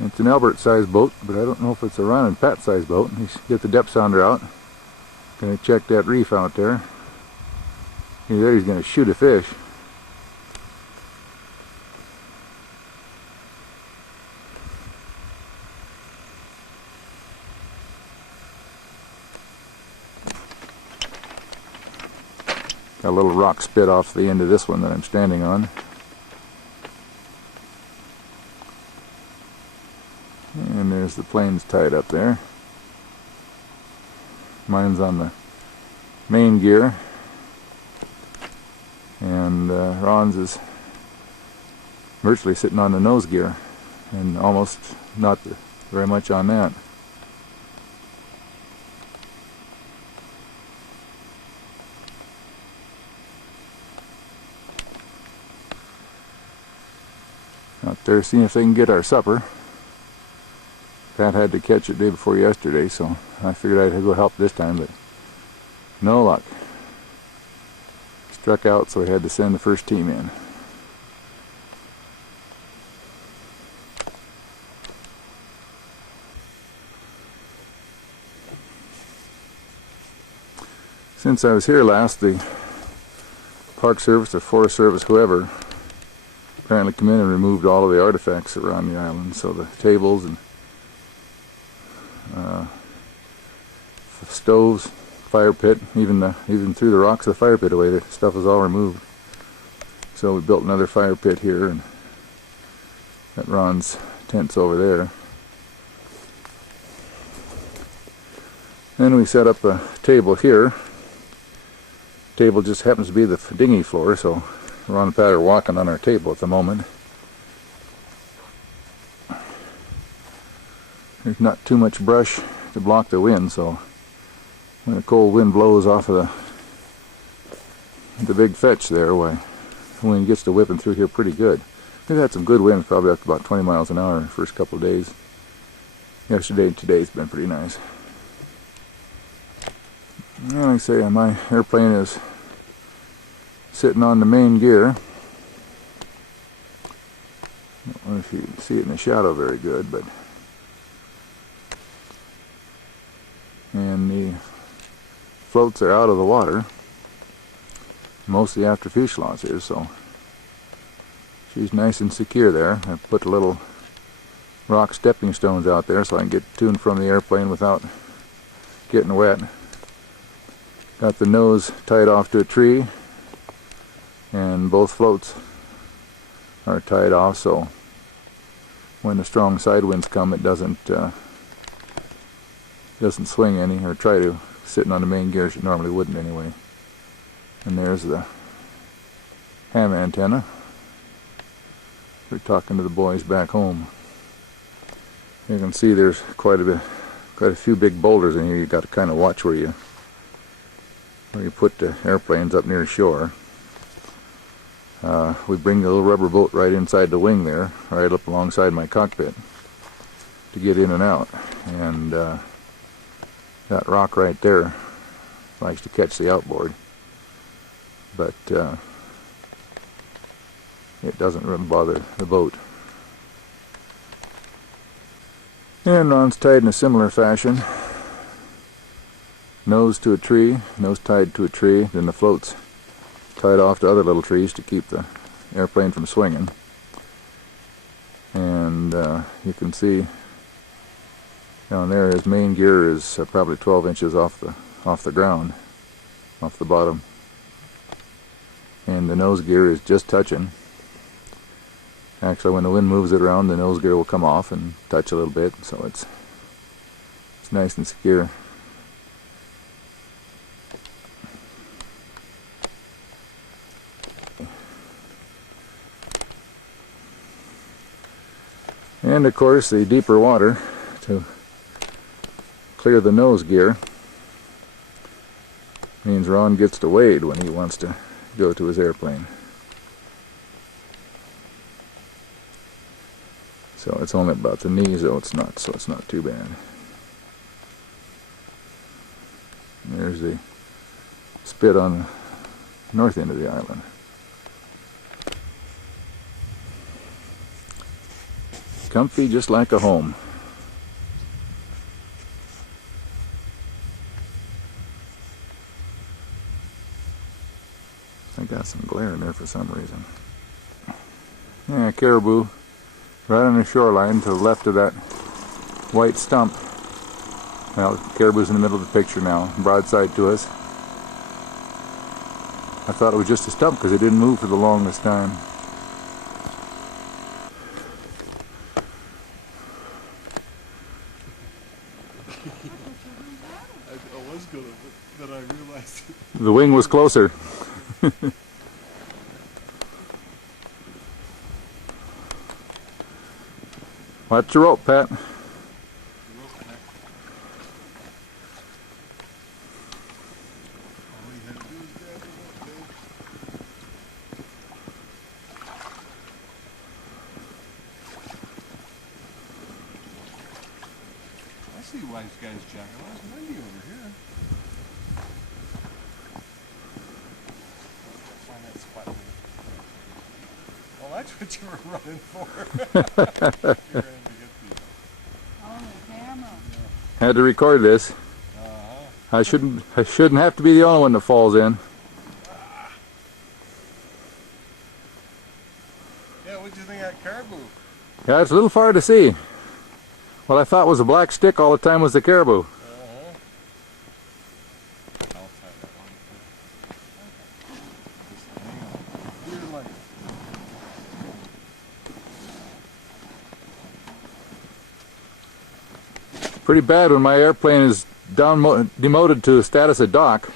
It's an Albert size boat, but I don't know if it's a Ron and Pat size boat. Let's get the depth sounder out. Gonna check that reef out there. Either he's gonna shoot a fish. Got a little rock spit off the end of this one that I'm standing on. And there's the planes tied up there. Mine's on the main gear. And Ron's is virtually sitting on the nose gear. And almost not very much on that. Out there seeing if they can get our supper. Pat had to catch it day before yesterday, so I figured I'd go help this time, but no luck. Struck out, so we had to send the first team in. Since I was here last, the Park Service, the Forest Service, whoever, apparently come in and removed all of the artifacts around the island, so the tables and stoves, fire pit, even through the rocks of the fire pit away, the stuff was all removed. So we built another fire pit here, and that Ron's tent's over there. Then we set up a table here. Table just happens to be the dinghy floor, so Ron and Pat are walking on our table at the moment. There's not too much brush to block the wind, so when a cold wind blows off of the big fetch there, why, the wind gets to whipping through here pretty good. We've had some good winds, probably up to about 20 miles an hour the first couple of days. Yesterday and today's been pretty nice. And like I say, my airplane is sitting on the main gear. I don't know if you can see it in the shadow very good, but and the floats are out of the water, mostly after fuselage is, so she's nice and secure there. I put the little rock stepping stones out there so I can get to and from the airplane without getting wet. Got the nose tied off to a tree, and both floats are tied off, so when the strong side winds come, it doesn't swing any, or try to, sitting on the main gear. It normally wouldn't anyway. And there's the ham antenna. We're talking to the boys back home. You can see there's quite a few big boulders in here. You got to kind of watch where you put the airplanes up near shore. We bring the little rubber boat right inside the wing there, right up alongside my cockpit, to get in and out. And that rock right there likes to catch the outboard, but it doesn't really bother the boat. And Ron's tied in a similar fashion. Nose to a tree, nose tied to a tree, then the floats tied off to other little trees to keep the airplane from swinging. And you can see down there his main gear is probably 12 inches off the ground, off the bottom. And the nose gear is just touching. Actually, when the wind moves it around, the nose gear will come off and touch a little bit, so it's nice and secure. And of course, the deeper water to clear the nose gear means Ron gets to wade when he wants to go to his airplane. So it's only about the knees, though it's not too bad. And there's the spit on the north end of the island. Comfy just like a home. I got some glare in there for some reason. Yeah, caribou right on the shoreline to the left of that white stump. Well, caribou's in the middle of the picture now, broadside to us. I thought it was just a stump because it didn't move for the longest time. I was gonna, but then I realized The wing was closer. Watch your rope, Pat. I see wise guys jacket. Well, it's windy over here. Find that spot. Well, that's what you were running for. You're going to get the On the camera. Had to record this. I shouldn't have to be the only one that falls in. Yeah, what'd you think of that caribou? Yeah, it's a little far to see. What I thought was a black stick all the time was the caribou. I'll tie that one. Just hang on. Clear light. Pretty bad when my airplane is demoted to the status of dock.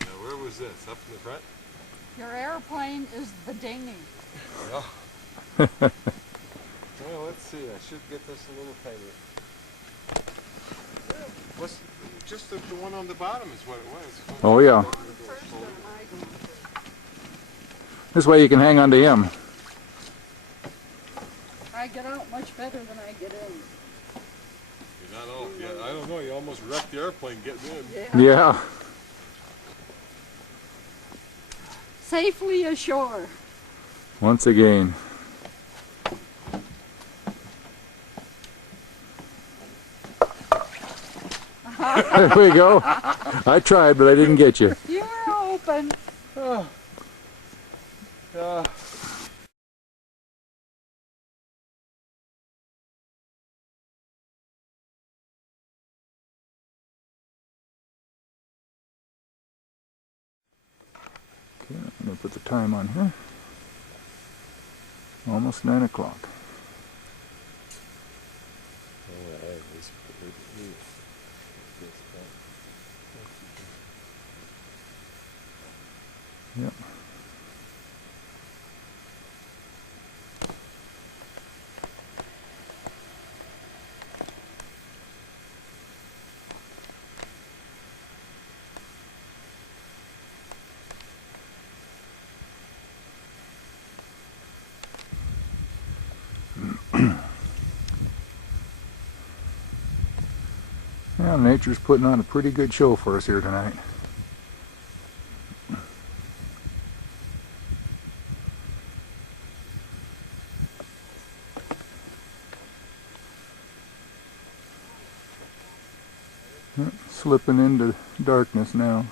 Now, where was this? Up in the front? Your airplane is the dinghy. Yeah. Well, let's see. I should get this a little tighter. What's just the one on the bottom is what it was. Oh yeah. This way you can hang on to him. I get out much better than I get in. You're not all. Yeah, I don't know. You almost wrecked the airplane getting in. Yeah. Yeah. Safely ashore. Once again. There we go. I tried, but I didn't get you. You were open. Oh. Okay, I'm going to put the time on here. Almost 9 o'clock. Yep. Well, nature's putting on a pretty good show for us here tonight. Slipping into darkness now.